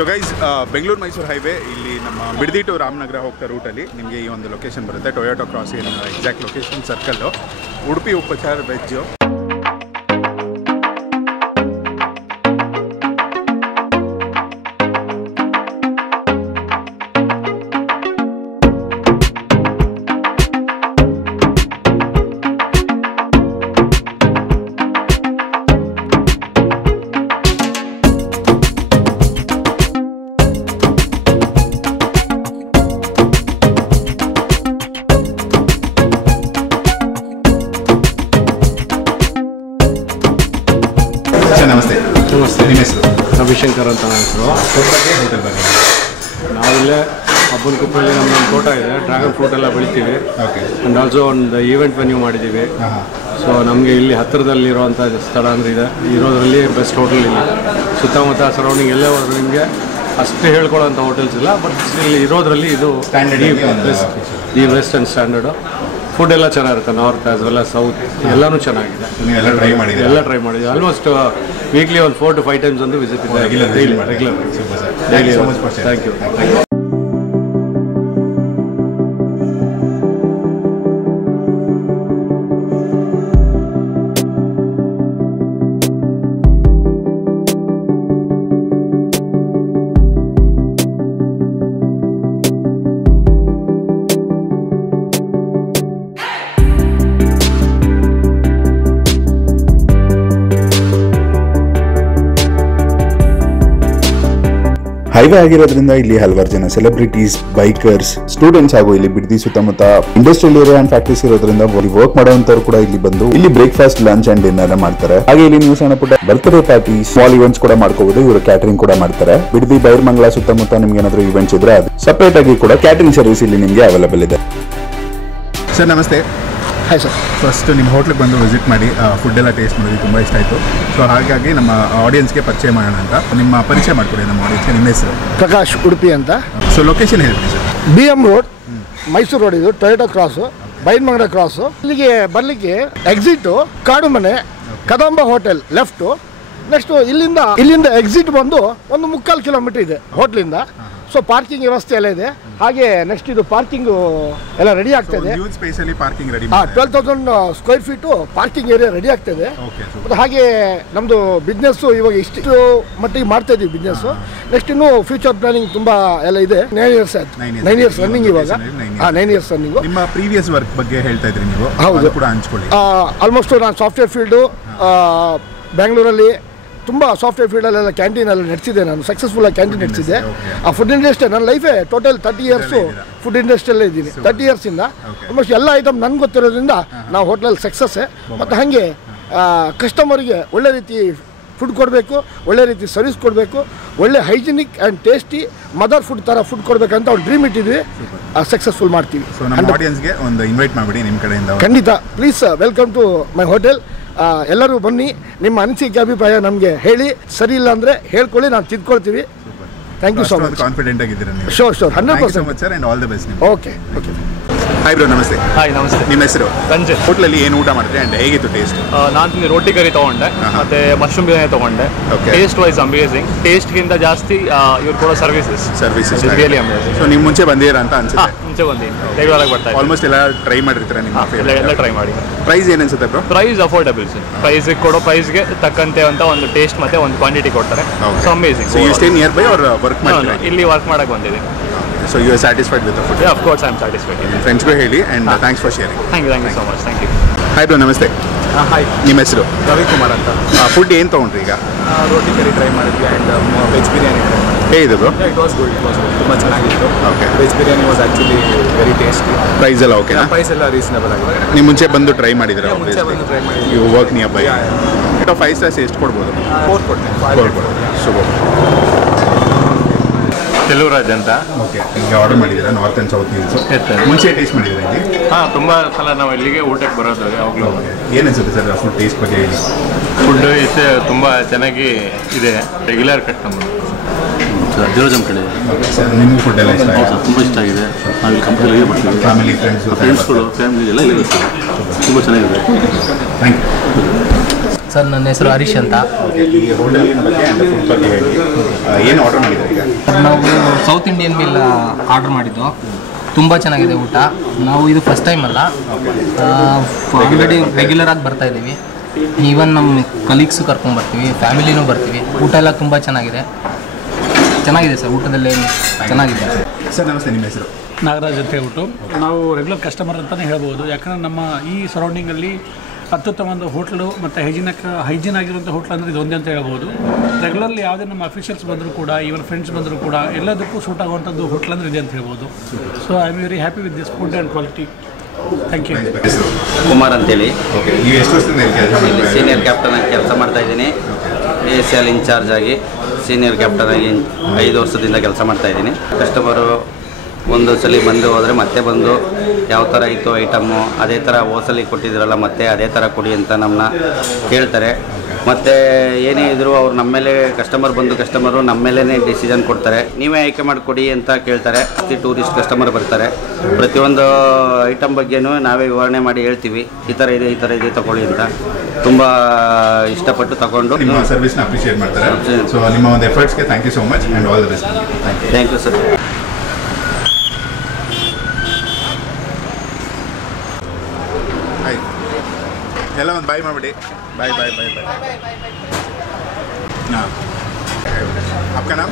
So guys, Bengaluru Mysuru highway ಇಲ್ಲಿ ನಮ್ಮ Bidadi to Ramanagara ಹೋಗ್ತಾ ರೂಟಲ್ಲಿ ನಿಮಗೆ ಈ ಒಂದು ಲೊಕೇಶನ್ ಬರುತ್ತೆ. ಟೊಯೋಟೋ ಕ್ರಾಸ್ ನಮ್ಮ ಎಕ್ಸಾಕ್ಟ್ ಲೊಕೇಶನ್ ಸರ್ಕಲ್ಲು ಉಡುಪಿ ಉಪಚಾರ ವೆಜ್ಜು. ನಮಸ್ತೆ. ನಮಸ್ತೆ. ನಿಮ್ಮ ಹೆಸರು? ರವಿಶಂಕರ್ ಅಂತ ನನ್ನ ಹೆಸರು. ನಾವಿಲ್ಲೇ ಹಬ್ಬನಕುಪ್ಪಲ್ಲಿ ನಮ್ಮದೊಂದು ತೋಟ ಇದೆ, ಡ್ರ್ಯಾಗನ್ ಫ್ರೂಟ್ ಎಲ್ಲ ಬೆಳಿತೀವಿ. ಆ್ಯಂಡ್ ಆಲ್ಸೋ ಒಂದು ಈವೆಂಟ್ ವೆನ್ಯೂ ಮಾಡಿದ್ದೀವಿ. ಸೊ ನಮಗೆ ಇಲ್ಲಿ ಹತ್ತಿರದಲ್ಲಿರುವಂಥ ಸ್ಥಳ ಅಂದರೆ ಇದೆ, ಇರೋದ್ರಲ್ಲಿ ಬೆಸ್ಟ್ ಹೋಟೆಲ್ ಇಲ್ಲಿ ಸುತ್ತಮುತ್ತ ಸರೌಂಡಿಂಗ್ ಎಲ್ಲೇ ಹೋದ್ರೆ ನಿಮಗೆ ಅಷ್ಟು ಹೇಳ್ಕೊಳ್ಳೋಂಥ ಹೋಟೆಲ್ಸ್ ಇಲ್ಲ. ಬಟ್ ಇಲ್ಲಿ ಇರೋದ್ರಲ್ಲಿ ಇದು the best and standard. Food ಎಲ್ಲ ಚೆನ್ನಾಗಿರುತ್ತೆ, north as well as south ಎಲ್ಲನೂ ಚೆನ್ನಾಗಿದೆ. ಎಲ್ಲ ಟ್ರೈ ಮಾಡಿದ್ದೀವಿ. ಆಲ್ಮೋಸ್ಟ್ ವೀಕ್ಲಿ ಒಂದು 4 to 5 ಟೈಮ್ಸ್ ಒಂದು ವಿಸಿಟ್ ಇದೆ. Regular daily. Thank you. Highway ಆಗಿರೋದ್ರಿಂದ ಇಲ್ಲಿ ಹಲವಾರು ಜನ ಸೆಲೆಬ್ರಿಟೀಸ್, ಬೈಕರ್ಸ್, ಸ್ಟೂಡೆಂಟ್ಸ್ ಹಾಗೂ ಇಲ್ಲಿ ಬಿಡದಿ ಸುತ್ತಮುತ್ತ ಇಂಡಸ್ಟ್ರಿಯಲ್ ಏರಿಯಾ ಅಂಡ್ ಫ್ಯಾಕ್ಟರೀಸ್ ಇರೋದ್ರಿಂದ ವರ್ಕ್ ಮಾಡುವಂತವ್ರು ಕೂಡ ಇಲ್ಲಿ ಬಂದು ಇಲ್ಲಿ ಬ್ರೇಕ್ಫಾಸ್ಟ್, ಲಂಚ್ ಅಂಡ್ ಡಿನ್ನರ್ ಮಾಡ್ತಾರೆ. ಹಾಗೆ ಇಲ್ಲಿ ನೀವು ಸಣ್ಣ ಪುಟ್ಟ ಬರ್ತ್ಡೇ ಪಾರ್ಟಿ, ಸ್ಮಾಲ್ ಇವೆಂಟ್ಸ್ ಕೂಡ ಮಾಡ್ಕೋಬಹುದು. ಇವರು ಕ್ಯಾಟರಿಂಗ್ ಕೂಡ ಮಾಡ್ತಾರೆ. ಬಿಡದಿ ಬೈರ್ಮಂಗಲ ಸುತ್ತಮುತ್ತ ನಿಮ್ಗೆ ಏನಾದ್ರು ಇವೆಂಟ್ಸ್ ಇದ್ರೆ ಅದು ಸಪರೇಟ್ ಆಗಿ ಕೂಡ ಕ್ಯಾಟರಿಂಗ್ ಸರ್ವಿಸ್ ಇಲ್ಲಿ ನಿಮಗೆ ಅವೈಲೇಬಲ್ ಇದೆ. ಸರ್ ನಮಸ್ತೆ. Hi sir. ಫಸ್ಟ್ ನಿಮ್ಮ ಹೋಟ್ಲಿಗೆ ಬಂದು ವಿಸಿಟ್ ಮಾಡಿ ಫುಡ್ ಎಲ್ಲ ಟೇಸ್ಟ್ ಮಾಡೋದು ತುಂಬ ಇಷ್ಟ ಆಯಿತು. ಸೊ ಹಾಗಾಗಿ ನಮ್ಮ ಆಡಿಯನ್ಸ್ಗೆ ಪರಿಚಯ ಮಾಡೋಣ ಅಂತ. ನಿಮ್ಮ ಪರಿಚಯ ಮಾಡಿಕೊಡಿ ನಮ್ಮ ಆಡಿಯನ್ಸ್ಗೆ. ನಿಮ್ಮ ಹೆಸರು? ಪ್ರಕಾಶ್, ಉಡುಪಿ ಅಂತ. ಸೊ ಲೊಕೇಶನ್ ಹೇಳ್ತೀನಿ sir. BM road, Mysuru road. ಇದು ಟೊಯೋಟೋ ಕ್ರಾಸು, ಬೈರ್ಮಂಗಲ ಕ್ರಾಸು. ಇಲ್ಲಿಗೆ ಬರಲಿಕ್ಕೆ ಎಕ್ಸಿಟು ಕಾಡು ಮನೆ, ಕದಂಬ ಹೋಟೆಲ್ ಲೆಫ್ಟು. ನೆಕ್ಸ್ಟು ಇಲ್ಲಿಂದ ಎಕ್ಸಿಟ್ ಬಂದು ಒಂದು 3/4 ಕಿಲೋಮೀಟರ್ ಇದೆ ಹೋಟ್ಲಿಂದ. ಸೊ ಪಾರ್ಕಿಂಗ್ ವ್ಯವಸ್ಥೆ ಎಲ್ಲ ಇದೆ. ಹಾಗೆ ನೆಕ್ಸ್ಟ್ ಇದು ಪಾರ್ಕಿಂಗು ಎಲ್ಲ ರೆಡಿ ಆಗ್ತದೆ. 12,000 square feet parking area ready ಆಗ್ತದೆ. ಮತ್ತು ಹಾಗೆ ನಮ್ಮದು ಬಿಸ್ನೆಸ್ಸು ಇವಾಗ ಇಷ್ಟು ಮಟ್ಟಿಗೆ ಮಾಡ್ತಾ ಇದ್ದೀವಿ ಬಿಸ್ನೆಸ್ಸು. ನೆಕ್ಸ್ಟ್ ಇನ್ನು ಫ್ಯೂಚರ್ ಪ್ಲಾನಿಂಗ್ ತುಂಬ ಎಲ್ಲ ಇದೆ. 9 years ಆಯ್ತು. 9 years ರನ್ನಿಂಗ್ ಇವಾಗ. 9 years ರನ್ನಿಂಗು. ನಿಮ್ಮ ಪ್ರೀವಿಯಸ್ ವರ್ಕ್ ಬಗ್ಗೆ ಹೇಳ್ತಾ ಇದ್ರಿ ನೀವು. ಹೌದು ಕೂಡ ಹಂಚ್ಕೊಳ್ಳಿ. ಆಲ್ಮೋಸ್ಟ್ ನಾನು ಸಾಫ್ಟ್ವೇರ್ ಫೀಲ್ಡು ಬ್ಯಾಂಗ್ಳೂರಲ್ಲಿ ತುಂಬ ಸಾಫ್ಟ್ವೇರ್ ಫೀಲ್ಡಲ್ಲೆಲ್ಲ ಕ್ಯಾಂಟೀನಲ್ಲಿ ನಡೆಸಿದ್ದೆ. ನಾನು ಸಕ್ಸಸ್ಫುಲ್ಲಾಗಿ ಕ್ಯಾಂಟೀನ್ ನಡೆಸಿದ್ದೆ. ಆ ಫುಡ್ ಇಂಡಸ್ಟ್ರಿ ನನ್ನ ಲೈಫೇ ಟೋಟಲ್ 30 years ಫುಡ್ ಇಂಡಸ್ಟ್ರಿಯಲ್ಲೇ ಇದ್ದೀನಿ. 30 years ಆಲ್ಮೋಸ್ಟ್ ಎಲ್ಲ ಐಟಮ್ ನನಗೆ ಗೊತ್ತಿರೋದ್ರಿಂದ ನಾವು ಹೋಟ್ಲಲ್ಲಿ ಸಕ್ಸಸ್ಸೇ. ಮತ್ತು ಹಾಗೆ ಕಸ್ಟಮರಿಗೆ ಒಳ್ಳೆ ರೀತಿ ಫುಡ್ ಕೊಡಬೇಕು, ಒಳ್ಳೆ ರೀತಿ ಸರ್ವಿಸ್ ಕೊಡಬೇಕು, ಒಳ್ಳೆ hygienic and tasty mother food ಥರ ಫುಡ್ ಕೊಡಬೇಕಂತ ಒಂದು ಡ್ರೀಮ್ ಇಟ್ಟಿದ್ವಿ. ಸಕ್ಸಸ್ಫುಲ್ ಮಾಡ್ತೀವಿ. ಸೊ ನಮ್ಮ ಆಡಿಯನ್ಸ್ಗೆ ಒಂದು ಇನ್ವೈಟ್ ಮಾಡಿಬಿಡಿ ನಿಮ್ಮ ಕಡೆಯಿಂದ. ಖಂಡಿತ. Please welcome to my hotel. ಎಲ್ಲರೂ ಬನ್ನಿ, ನಿಮ್ಮ ಅನಿಸಿಕೆ ಅಭಿಪ್ರಾಯ ನಮಗೆ ಹೇಳಿ. ಸರಿ ಇಲ್ಲ ಅಂದರೆ ಹೇಳ್ಕೊಳ್ಳಿ, ನಾವು ತಿದ್ಕೊಳ್ತೀವಿ. Thank you so much. Confident ಆಗಿದ್ದೀರಾ ನೀವು? Sure 100%. Much sir and all the best. Okay. Hi bro, ನಮಸ್ತೆ. ಹಾಯ್ ನಮಸ್ತೆ. ನಿಮ್ಮ ಹೆಸರು? ರಂಜಿತ್. ಹೋಟ್ಲಲ್ಲಿ ಏನು ಊಟ ಮಾಡಿದ್ರೆ ಆ್ಯಂಡ್ ಹೇಗಿತ್ತು ಟೇಸ್ಟ್? ನಾನು ರೋಟಿ ಕರಿ ತೊಗೊಂಡೆ, ಮತ್ತೆ ಮಶ್ರೂಮ್ ಬಿರಿಯಾನಿ ತೊಗೊಂಡೆ. Taste wise amazing. ಟೇಸ್ಟ್ಗಿಂತ ಜಾಸ್ತಿ ಇವ್ರು ಕೊಡೋ ಸರ್ವಿಸಸ್ ರಿಯಲಿ ಅಮೇಸಿಂಗ್. ಸೊ ನೀವು ಮುಂಚೆ ಬಂದಿದ್ದೀರಾ ಅಂತ ಅನ್ಸುತ್ತೆ? ಮುಂಚೆ ಬಂದಿದ್ದೀನಿ, ರೆಗ್ಯುಲರ್ ಆಗಿ ಬರ್ತಾ ಇದ್ದೀನಿ. ಆಲ್ಮೋಸ್ಟ್ ಎಲ್ಲ ಟ್ರೈ ಮಾಡಿರ್ತೀರಾ ನಿಮ್ಮ? ಎಲ್ಲ ಟ್ರೈ ಮಾಡಿ. ಪ್ರೈಸ್ ಏನು ಅನ್ಸುತ್ತೆ ಬ್ರೋ? Price affordable sir. ಪ್ರೈಸಿಗೆ ಕೊಡೋ ಪ್ರೈಸ್ಗೆ ತಕ್ಕಂತೆ ಅಂತ ಒಂದು ಟೇಸ್ಟ್ ಮತ್ತೆ ಒಂದು ಕ್ವಾಂಟಿಟಿ ಕೊಡ್ತಾರೆ. So amazing. So you stay nearby or work ಮಾಡ್ತೀರಾ? ಇಲ್ಲಿ ವರ್ಕ್ ಮಾಡಕ್ಕೆ ಬಂದಿದ್ದೀನಿ. So you are satisfied with the food? Of course I am satisfied. ಫ್ರೆಂಡ್ಸ್ಗೂ ಹೇಳಿ and thanks for sharing. Thank you so much. Thank you. Hi bro, ನಮಸ್ತೆ. Hi. ನಿಮ್ಮ ಹೆಸರು? ರವಿಕುಮಾರ್ ಅಂತ. ಫುಡ್ ಏನು ತೊಗೊಂಡ್ರಿ ಈಗ? ರೋಟಿ ಕರಿ ಟ್ರೈ ಮಾಡಿದ್ವಿ ಆ್ಯಂಡ್ ವೆಜ್ ಬಿರಿಯಾನಿ ಟ್ರೈ ಮಾಡಿದ್ವಿ. ಹೇಗಿದೆ ಬ್ರೋ? It was good. ತುಂಬ ಚೆನ್ನಾಗಿತ್ತು. Okay. Veg biryani was actually very tasty. Price ಎಲ್ಲ ಓಕೆ? ಪ್ರೈಸ್ ಎಲ್ಲ ರೀಸನಬಲ್ ಆಗಿದೆ. ನೀವು ಮುಂಚೆ ಬಂದು ಟ್ರೈ ಮಾಡಿದ್ರೆ ಮುಂಚೆ ಬಂದು ಟ್ರೈ ಮಾಡಿ. You work nearby. 5 stars ಎಷ್ಟು ಕೊಡ್ಬೋದು? 4 ಕೊಡ್ತೀನಿ. 4 ಕೊಡ್ತೀನಿ. ಶುಭ. ಚೆಲುವರಾಜ್ ಅಂತ. ಓಕೆ. ಈಗ ಆರ್ಡರ್ ಮಾಡಿದ್ದೀರಾ ನಾರ್ತ್ ಆ್ಯಂಡ್ ಸೌತ್ ಮೀಲ್ಸು? ಮುಂಚೆ ಟೇಸ್ಟ್ ಮಾಡಿದ್ದೀರಾ ಇಲ್ಲಿ? ಹಾಂ, ತುಂಬ ಸಲ ನಾವು ಇಲ್ಲಿಗೆ ಊಟಕ್ಕೆ ಬರೋದು ಯಾವಾಗಲೂ. ಏನು ಅನ್ಸುತ್ತೆ ಸರ್ ಫುಡ್ ಟೇಸ್ಟ್ ಬಗ್ಗೆ ಹೇಳಿ? ಫುಡ್ ತುಂಬ ಚೆನ್ನಾಗಿ ಇದೆ. Regular customer. ದೇವರಾಜಮ್ ಕಡೆ. ಓಕೆ ಸರ್, ನಿಮಗೂ ಫುಡ್ ಎಲ್ಲ ಇಷ್ಟ ಆಯಿತು? ತುಂಬ ಇಷ್ಟ ಆಗಿದೆ. ನಾವು ಇಲ್ಲಿ ಕಂಪ್ನಿಗೆ ಬರ್ತೀವಿ. ಫ್ಯಾಮಿಲಿ ಫ್ರೆಂಡ್ಸ್ಗಳು ಫ್ಯಾಮಿಲಿ ಎಲ್ಲ ಇಲ್ಲಿ ಬರ್ತೀವಿ. ತುಂಬ ಚೆನ್ನಾಗಿದೆ. ಥ್ಯಾಂಕ್ ಯು ಸರ್ ನನ್ನ ಹೆಸರು ಹರೀಶ್ ಅಂತ. ಈ ಹೋಟೆಲಿನ ಬಗ್ಗೆ ಆ್ಯಂಡ್ ಫುಡ್ ಬಗ್ಗೆ ಹೇಳಿ. ಏನು ಆರ್ಡರ್ ಮಾಡಿದ್ದೀರಿ ಈಗ? ನಾವು ಸೌತ್ ಇಂಡಿಯನ್ ಮೀಲ್ ಆರ್ಡರ್ ಮಾಡಿದ್ದು. ತುಂಬ ಚೆನ್ನಾಗಿದೆ ಊಟ. ನಾವು ಇದು ಫಸ್ಟ್ ಟೈಮ್ ಅಲ್ಲ, ಆಲ್ರೆಡಿ ರೆಗ್ಯುಲರ್ ಆಗಿ ಬರ್ತಾ ಇದ್ದೀವಿ. ಈವನ್ ನಮ್ಮ ಕಲೀಗ್ಸು ಕರ್ಕೊಂಡ್ಬರ್ತೀವಿ, ಫ್ಯಾಮಿಲಿನೂ ಬರ್ತೀವಿ. ಊಟ ಎಲ್ಲ ತುಂಬ ಚೆನ್ನಾಗಿದೆ ಸರ್. ಊಟದಲ್ಲಿ ಚೆನ್ನಾಗಿದೆ. ಸರ್ ನಮಸ್ತೆ, ನಿಮ್ಮ ಹೆಸರು? ನಾಗರಾಜ್ ಅಂತ ಹೇಳ್ಬಿಟ್ಟು ನಾವು ರೆಗ್ಯುಲರ್ ಕಸ್ಟಮರ್ ಅಂತಲೇ ಹೇಳ್ಬೋದು. ಯಾಕಂದರೆ ನಮ್ಮ ಈ ಸರೌಂಡಿಂಗಲ್ಲಿ ಅತ್ಯುತ್ತಮ ಒಂದು ಹೋಟ್ಲು ಮತ್ತು ಹೈಜೀನ್ ಆಗಿರುವಂಥ ಹೋಟ್ಲ್ ಅಂದರೆ ಇದು ಒಂದೇ ಅಂತ ಹೇಳ್ಬೋದು. ರೆಗ್ಯುಲರ್ಲಿ ಯಾವುದೇ ನಮ್ಮ ಅಫಿಷಿಯಲ್ಸ್ ಬಂದರೂ ಕೂಡ, ಈವನ್ ಫ್ರೆಂಡ್ಸ್ ಬಂದರೂ ಕೂಡ ಎಲ್ಲದಕ್ಕೂ ಸೂಟ್ ಆಗುವಂಥದ್ದು ಹೋಟ್ಲ್ ಅಂದರೆ ಇದೆ ಅಂತ ಹೇಳ್ಬೋದು. So I am very happy with this food and quality. Thank you. Kumar ಅಂತೇಳಿ, ನೀವು ಎಷ್ಟು ವರ್ಷದಿಂದ ಸೀನಿಯರ್ ಕ್ಯಾಪ್ಟನ್ ಆಗಿ ಕೆಲಸ ಮಾಡ್ತಾಯಿದ್ದೀನಿ. ACL ಇನ್ಚಾರ್ಜ್ ಆಗಿ ಸೀನಿಯರ್ ಕ್ಯಾಪ್ಟನ್ ಆಗಿ 5 ವರ್ಷದಿಂದ ಕೆಲಸ ಮಾಡ್ತಾಯಿದ್ದೀನಿ. ಕಸ್ಟಮರು ಒಂದು ಸಲ ಬಂದು ಹೋದರೆ ಮತ್ತೆ ಬಂದು ಯಾವ ಥರ ಇತ್ತು ಐಟಮ್ಮು, ಅದೇ ಥರ ಹೋಸಲಿ ಕೊಟ್ಟಿದ್ದೀರಲ್ಲ ಮತ್ತೆ ಅದೇ ಥರ ಕೊಡಿ ಅಂತ ನಮ್ಮನ್ನ ಕೇಳ್ತಾರೆ. ಮತ್ತು ಏನೇ ಇದ್ದರೂ ಅವ್ರು ನಮ್ಮ ಮೇಲೆ ಕಸ್ಟಮರು ನಮ್ಮ ಮೇಲೇ ಡಿಸಿಷನ್ ಕೊಡ್ತಾರೆ. ನೀವೇ ಆಯ್ಕೆ ಮಾಡಿಕೊಡಿ ಅಂತ ಕೇಳ್ತಾರೆ. ಟೂರಿಸ್ಟ್ ಕಸ್ಟಮರ್ ಬರ್ತಾರೆ, ಪ್ರತಿಯೊಂದು ಐಟಮ್ ಬಗ್ಗೆನೂ ನಾವೇ ವಿವರಣೆ ಮಾಡಿ ಹೇಳ್ತೀವಿ, ಈ ಥರ ಇದೆ ತೊಗೊಳ್ಳಿ ಅಂತ. ತುಂಬ ಇಷ್ಟಪಟ್ಟು ತಗೊಂಡು ನಿಮ್ಮ ಸರ್ವಿಸ್ನ ಅಪ್ರಿಷಿಯೇಟ್ ಮಾಡ್ತಾರೆ. ಸೊ ನಿಮ್ಮ ಒಂದು ಎಫರ್ಟ್ಸ್ಗೆ thank you so much and all the best. Thank you sir. Hi, ಎಲ್ಲ ಒಂದು ಬಾಯ್ ಮಾಡಿಬಿಡಿ. ಬಾಯ್. ಹಾಂ, आपका नाम?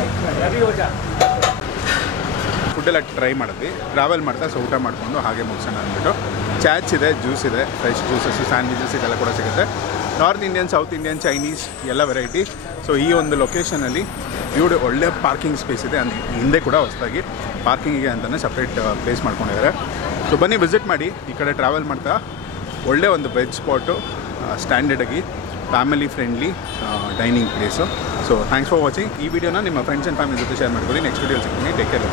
ಫುಡ್ಡೆಲ್ಲ ಟ್ರೈ ಮಾಡಿದ್ವಿ, ಟ್ರಾವೆಲ್ ಮಾಡ್ತಾ ಸೊ ಊಟ ಮಾಡಿಕೊಂಡು ಹಾಗೆ ಮುಗಿಸೋಣ ಅಂದ್ಬಿಟ್ಟು. ಚಾಟ್ಸ್ ಇದೆ, ಜ್ಯೂಸ್ ಇದೆ, ಫ್ರೆಶ್ ಜ್ಯೂಸಸ್ಸು, ಸ್ಯಾಂಡ್ವಿಚಸ್ ಇದೆಲ್ಲ ಕೂಡ ಸಿಗುತ್ತೆ. North Indian, south Indian, Chinese ಎಲ್ಲ ವೆರೈಟಿ. ಸೊ ಈ ಒಂದು ಲೊಕೇಶನಲ್ಲಿ ಒಳ್ಳೆ ಪಾರ್ಕಿಂಗ್ ಸ್ಪೇಸ್ ಇದೆ. ಹಿಂದೆ ಕೂಡ ಹೊಸದಾಗಿ ಪಾರ್ಕಿಂಗಿಗೆ ಅಂತಲೇ ಸಪ್ರೇಟ್ ಪ್ಲೇಸ್ ಮಾಡ್ಕೊಂಡಿದ್ದಾರೆ. ಸೊ ಬನ್ನಿ ವಿಸಿಟ್ ಮಾಡಿ. ಈ ಕಡೆ ಟ್ರಾವೆಲ್ ಮಾಡ್ತಾ ಒಳ್ಳೆ ಒಂದು ವೆಜ್ ಸ್ಪಾಟು, ಸ್ಟ್ಯಾಂಡರ್ಡಾಗಿ family friendly dining place. So thanks for watching. ಈ ವಿಡಿಯೋನ ನಿಮ್ಮ ಫ್ರೆಂಡ್ಸ್ ಆ್ಯಂಡ್ ಫ್ಯಾಮಿಲಿ ಜೊತೆ ಶೇರ್ ಮಾಡ್ಕೊಳ್ಳಿ. ನೆಕ್ಸ್ಟ್ ವಿಡಿಯೋ ಸಿಗ್ತೀನಿ. Take care.